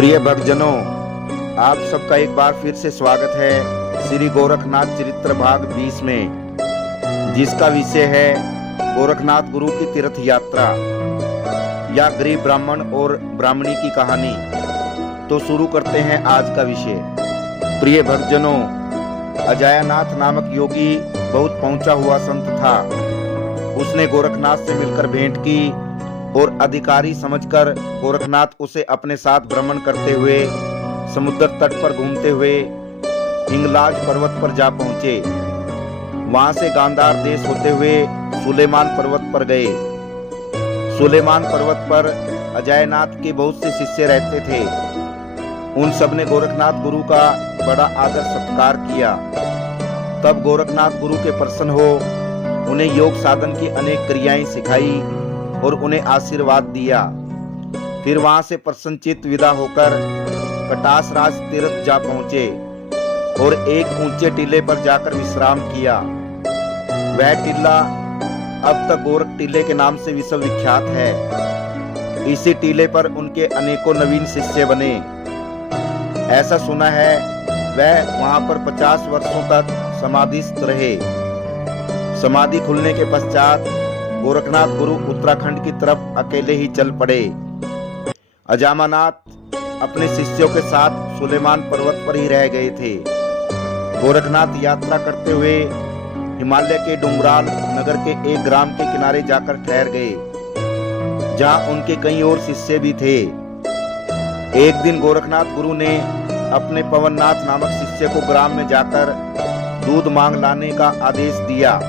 प्रिय भक्तजनों, आप सबका एक बार फिर से स्वागत है श्री गोरखनाथ चरित्र भाग 20 में, जिसका विषय है गोरखनाथ गुरु की तीर्थ यात्रा या गरीब ब्राह्मण और ब्राह्मणी की कहानी। तो शुरू करते हैं आज का विषय। प्रिय भक्तजनों, अजायानाथ नामक योगी बहुत पहुंचा हुआ संत था। उसने गोरखनाथ से मिलकर भेंट की और अधिकारी समझकर गोरखनाथ उसे अपने साथ भ्रमण करते हुए समुद्र तट पर घूमते हुए हिंगलाज पर्वत पर जा पहुंचे। वहां से गांधार देश होते हुए सुलेमान पर्वत पर गए। सुलेमान पर्वत पर अजायनाथ के बहुत से शिष्य रहते थे। उन सब ने गोरखनाथ गुरु का बड़ा आदर सत्कार किया। तब गोरखनाथ गुरु के प्रसन्न हो उन्हें योग साधन की अनेक क्रियाएं सिखाई और उन्हें आशीर्वाद दिया। फिर वहां से प्रसन्नचित्त विदा होकर कटासराज तीर्थ जा पहुंचे और एक ऊंचे टीले पर जाकर विश्राम किया। वह टीला अब तक गोरख टीले के नाम से विश्व विख्यात है। इसी टीले पर उनके अनेकों नवीन शिष्य बने। ऐसा सुना है वह वहां पर 50 वर्षों तक समाधिस्थ रहे। समाधि खुलने के पश्चात गोरखनाथ गुरु उत्तराखंड की तरफ अकेले ही चल पड़े। अजामानाथ अपने शिष्यों के साथ सुलेमान पर्वत पर ही रह गए थे। गोरखनाथ यात्रा करते हुए हिमालय के डुंगराल नगर के एक ग्राम के किनारे जाकर ठहर गए, जहां उनके कई और शिष्य भी थे। एक दिन गोरखनाथ गुरु ने अपने पवननाथ नामक शिष्य को ग्राम में जाकर दूध मांग लाने का आदेश दिया।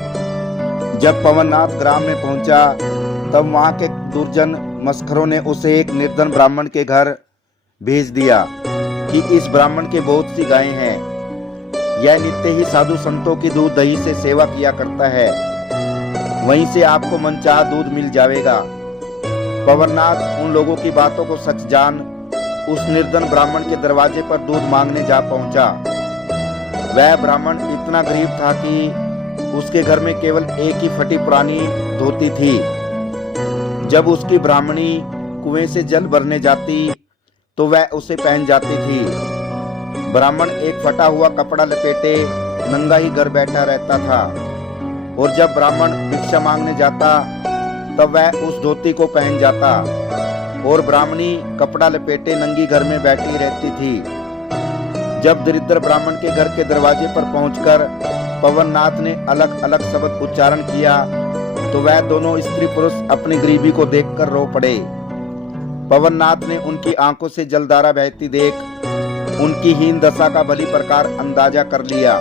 जब पवननाथ ग्राम में पहुंचा तब वहां के दुर्जन मस्खरों ने उसे एक निर्धन ब्राह्मण के घर भेज दिया कि इस ब्राह्मण के बहुत सी गायें हैं। यह नित्य ही साधु संतों की दूध दही से सेवा किया करता है। वहीं से आपको मनचाहा दूध मिल जाएगा। पवननाथ उन लोगों की बातों को सच जान उस निर्धन ब्राह्मण के दरवाजे पर दूध मांगने जा पहुंचा। वह ब्राह्मण इतना गरीब था कि उसके घर में केवल एक ही फटी पुरानी धोती थी। जब उसकी ब्राह्मणी कुएं से जल भरने जाती तो वह उसे पहन जाती थी। ब्राह्मण एक फटा हुआ कपड़ा लपेटे नंगा ही घर बैठा रहता था, और जब ब्राह्मण भिक्षा मांगने जाता तब वह उस धोती को पहन जाता और ब्राह्मणी कपड़ा लपेटे नंगी घर में बैठी रहती थी। जब दरिद्र ब्राह्मण के घर के दरवाजे पर पहुंचकर पवननाथ ने अलग अलग शब्द उच्चारण किया तो वह दोनों स्त्री पुरुष अपनी गरीबी को देखकर रो पड़े। पवननाथ ने उनकी आंखों से जलधारा बहती देख उनकी हीन दशा का भली प्रकार अंदाजा कर लिया।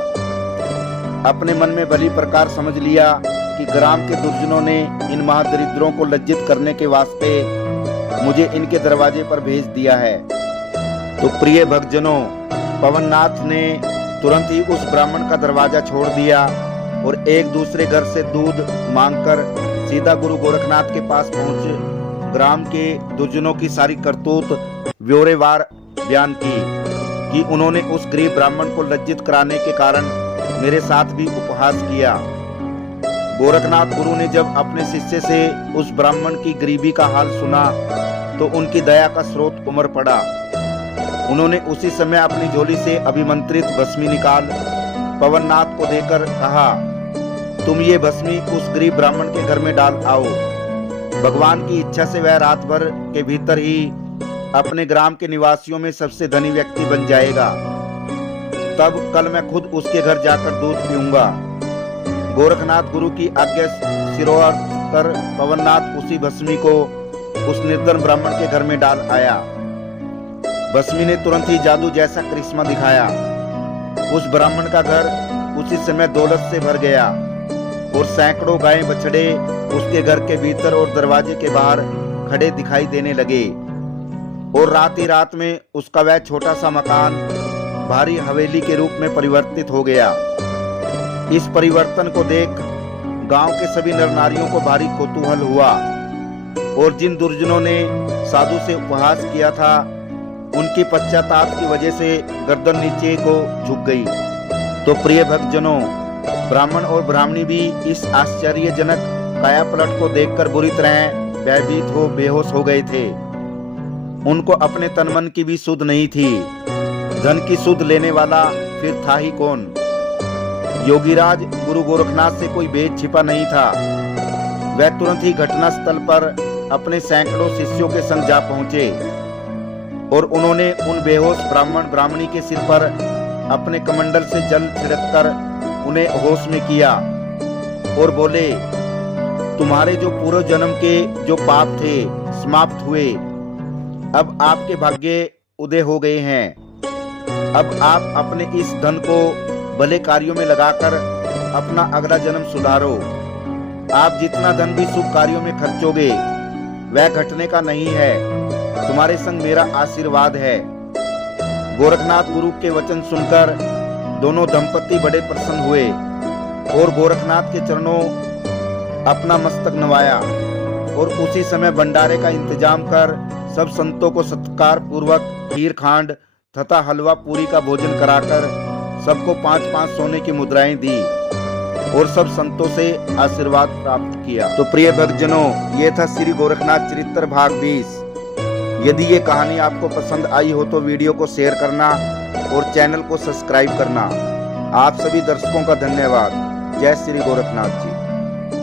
अपने मन में भली प्रकार समझ लिया कि ग्राम के दुर्जनों ने इन महादरिद्रों को लज्जित करने के वास्ते मुझे इनके दरवाजे पर भेज दिया है। तो प्रिय भक्तजनों, पवननाथ ने तुरंत ही उस ब्राह्मण का दरवाजा छोड़ दिया और एक दूसरे घर से दूध मांगकर सीधा गुरु गोरखनाथ के पास पहुंच ग्राम के दुर्जनों की सारी करतूत ब्यौरेवार बयान की कि उन्होंने उस गरीब ब्राह्मण को लज्जित कराने के कारण मेरे साथ भी उपहास किया। गोरखनाथ गुरु ने जब अपने शिष्य से उस ब्राह्मण की गरीबी का हाल सुना तो उनकी दया का स्रोत उमड़ पड़ा। उन्होंने उसी समय अपनी झोली से अभिमंत्रित भस्मी निकाल पवननाथ को देकर कहा, तुम ये भस्मी उस गरीब ब्राह्मण के घर में डाल आओ। भगवान की इच्छा से वह रात भर के भीतर ही अपने ग्राम के निवासियों में सबसे धनी व्यक्ति बन जाएगा। तब कल मैं खुद उसके घर जाकर दूध पीऊंगा। गोरखनाथ गुरु की आज्ञा शिरोधार्य कर पवननाथ उसी भस्मी को उस निर्धन ब्राह्मण के घर में डाल आया। भस्मी ने तुरंत ही जादू जैसा करिश्मा दिखाया। उस ब्राह्मण का घर उसी समय दौलत से भर गया और सैकड़ों गायें बछड़े उसके घर के भीतर और दरवाजे के बाहर खड़े दिखाई देने लगे। और रात ही रात में उसका वह छोटा सा मकान भारी हवेली के रूप में परिवर्तित हो गया। इस परिवर्तन को देख गांव के सभी नर नारियों को भारी कौतूहल हुआ और जिन दुर्जनों ने साधु से उपहास किया था उनकी पश्चाताप की वजह से गर्दन नीचे को झुक गई। तो प्रिय भक्तजनों, ब्राह्मण और ब्राह्मणी भी इस आश्चर्यजनक काया पलट को देखकर बुरी तरह भयभीत हो बेहोश हो गए थे। उनको अपने तन मन की भी सुध नहीं थी। धन की सुध लेने वाला फिर था ही कौन। योगीराज गुरु गोरखनाथ से कोई भेद छिपा नहीं था। वह तुरंत ही घटना स्थल पर अपने सैकड़ों शिष्यों के संग जा पहुंचे और उन्होंने उन बेहोश ब्राह्मण ब्राह्मणी के सिर पर अपने कमंडल से जल छिड़ककर उन्हें होश में किया और बोले, तुम्हारे जो पूर्व जन्म के जो पाप थे समाप्त हुए। अब आपके भाग्य उदय हो गए हैं। अब आप अपने इस धन को भले कार्यों में लगाकर अपना अगला जन्म सुधारो। आप जितना धन भी शुभ कार्यों में खर्चोगे वह घटने का नहीं है। तुम्हारे संग मेरा आशीर्वाद है। गोरखनाथ गुरु के वचन सुनकर दोनों दंपति बड़े प्रसन्न हुए और गोरखनाथ के चरणों अपना मस्तक नवाया और उसी समय भंडारे का इंतजाम कर सब संतों को सत्कार पूर्वक खीर खांड तथा हलवा पूरी का भोजन कराकर सबको 5-5 सोने की मुद्राएं दी और सब संतों से आशीर्वाद प्राप्त किया। तो प्रिय भक्तजनों, ये था श्री गोरखनाथ चरित्र भाग 20। यदि ये कहानी आपको पसंद आई हो तो वीडियो को शेयर करना और चैनल को सब्सक्राइब करना। आप सभी दर्शकों का धन्यवाद। जय श्री गोरखनाथ जी।